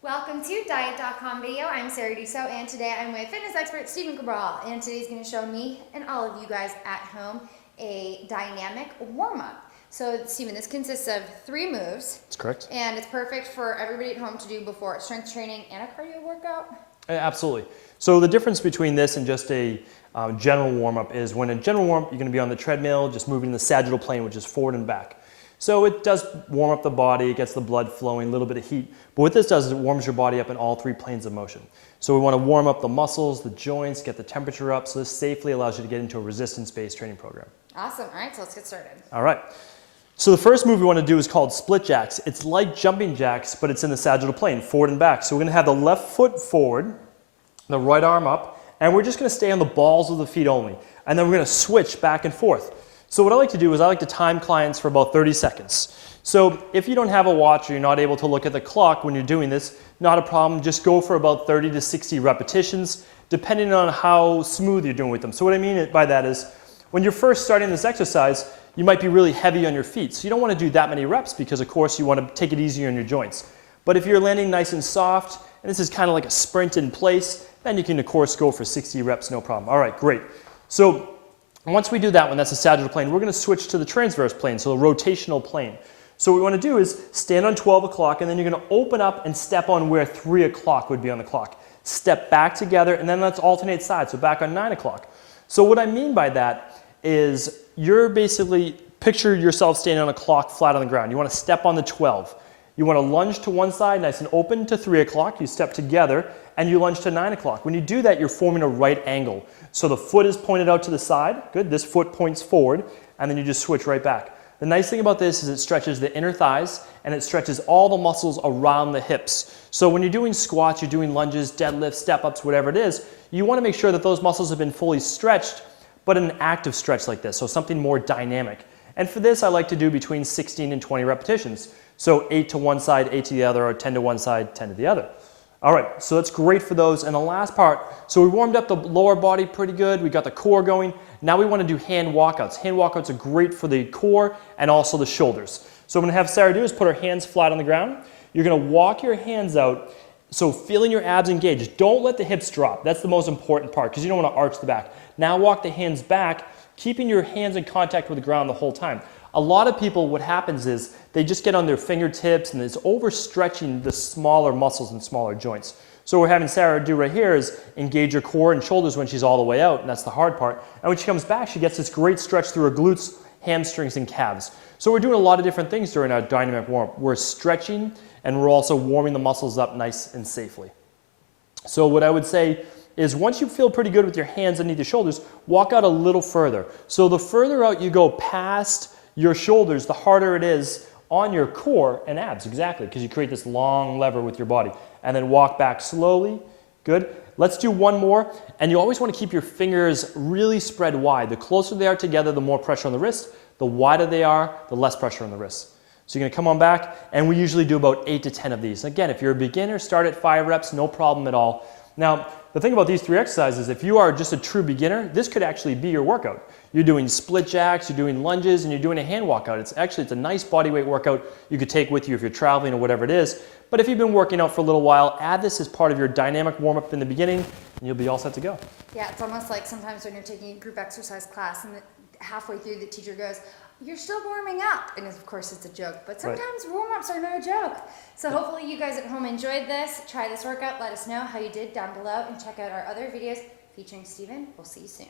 Welcome to Diet.com video. I'm Sarah Dusso, and today I'm with fitness expert Stephen Cabral, and today's going to show me and all of you guys at home a dynamic warm-up. So Stephen, this consists of 3 moves. That's correct. And it's perfect for everybody at home to do before strength training and a cardio workout. Absolutely. So the difference between this and just a general warm-up is when a general warm-up, you're going to be on the treadmill, just moving the sagittal plane, which is forward and back. So it does warm up the body, it gets the blood flowing, a little bit of heat. But what this does is it warms your body up in all 3 planes of motion. So we want to warm up the muscles, the joints, get the temperature up, so this safely allows you to get into a resistance-based training program. Awesome. All right, so let's get started. All right. So the first move we want to do is called split jacks. It's like jumping jacks, but it's in the sagittal plane, forward and back. So we're going to have the left foot forward, the right arm up, and we're just going to stay on the balls of the feet only. And then we're going to switch back and forth. So what I like to do is I like to time clients for about 30 seconds. So if you don't have a watch or you're not able to look at the clock when you're doing this, not a problem. Just go for about 30 to 60 repetitions, depending on how smooth you're doing with them. So what I mean by that is when you're first starting this exercise, you might be really heavy on your feet. So you don't want to do that many reps because, of course, you want to take it easier on your joints. But if you're landing nice and soft, and this is kind of like a sprint in place, then you can, of course, go for 60 reps, no problem. All right, great. So once we do that one, that's the sagittal plane, we're going to switch to the transverse plane, so the rotational plane. So what we want to do is stand on 12 o'clock, and then you're going to open up and step on where 3 o'clock would be on the clock. Step back together, and then let's alternate sides, so back on 9 o'clock. So what I mean by that is you're basically, picture yourself standing on a clock flat on the ground. You want to step on the 12. You want to lunge to one side, nice and open to 3 o'clock. You step together, and you lunge to 9 o'clock. When you do that, you're forming a right angle. So the foot is pointed out to the side. Good. This foot points forward, and then you just switch right back. The nice thing about this is it stretches the inner thighs, and it stretches all the muscles around the hips. So when you're doing squats, you're doing lunges, deadlifts, step-ups, whatever it is, you want to make sure that those muscles have been fully stretched, but an active stretch like this, so something more dynamic. And for this, I like to do between 16 and 20 repetitions. So 8 to one side, 8 to the other, or 10 to one side, 10 to the other. All right, so that's great for those. And the last part, so we warmed up the lower body pretty good. We got the core going. Now we want to do hand walkouts. Hand walkouts are great for the core and also the shoulders. So what I'm going to have Sarah do is put her hands flat on the ground. You're going to walk your hands out, so feeling your abs engaged. Don't let the hips drop. That's the most important part because you don't want to arch the back. Now walk the hands back, keeping your hands in contact with the ground the whole time. A lot of people, what happens is they just get on their fingertips and it's overstretching the smaller muscles and smaller joints. So what we're having Sarah do right here is engage her core and shoulders when she's all the way out, and that's the hard part. And when she comes back, she gets this great stretch through her glutes, hamstrings, and calves. So we're doing a lot of different things during our dynamic warm-up. We're stretching, and we're also warming the muscles up nice and safely. So what I would say is once you feel pretty good with your hands underneath your shoulders, walk out a little further. So the further out you go past your shoulders, the harder it is on your core and abs, exactly, because you create this long lever with your body. And then walk back slowly. Good. Let's do one more. And you always want to keep your fingers really spread wide. The closer they are together, the more pressure on the wrist. The wider they are, the less pressure on the wrist. So you're going to come on back, and we usually do about 8 to 10 of these. Again, if you're a beginner, start at 5 reps, no problem at all. Now, the thing about these 3 exercises, if you are just a true beginner, this could actually be your workout. You're doing split jacks, you're doing lunges, and you're doing a hand walkout. It's a nice body weight workout you could take with you if you're traveling or whatever it is. But if you've been working out for a little while, add this as part of your dynamic warm-up in the beginning, and you'll be all set to go. Yeah, it's almost like sometimes when you're taking a group exercise class and halfway through the teacher goes, "You're still warming up." And of course it's a joke, but sometimes warm-ups are no joke. So hopefully you guys at home enjoyed this. Try this workout. Let us know how you did down below, and check out our other videos featuring Stephen. We'll see you soon.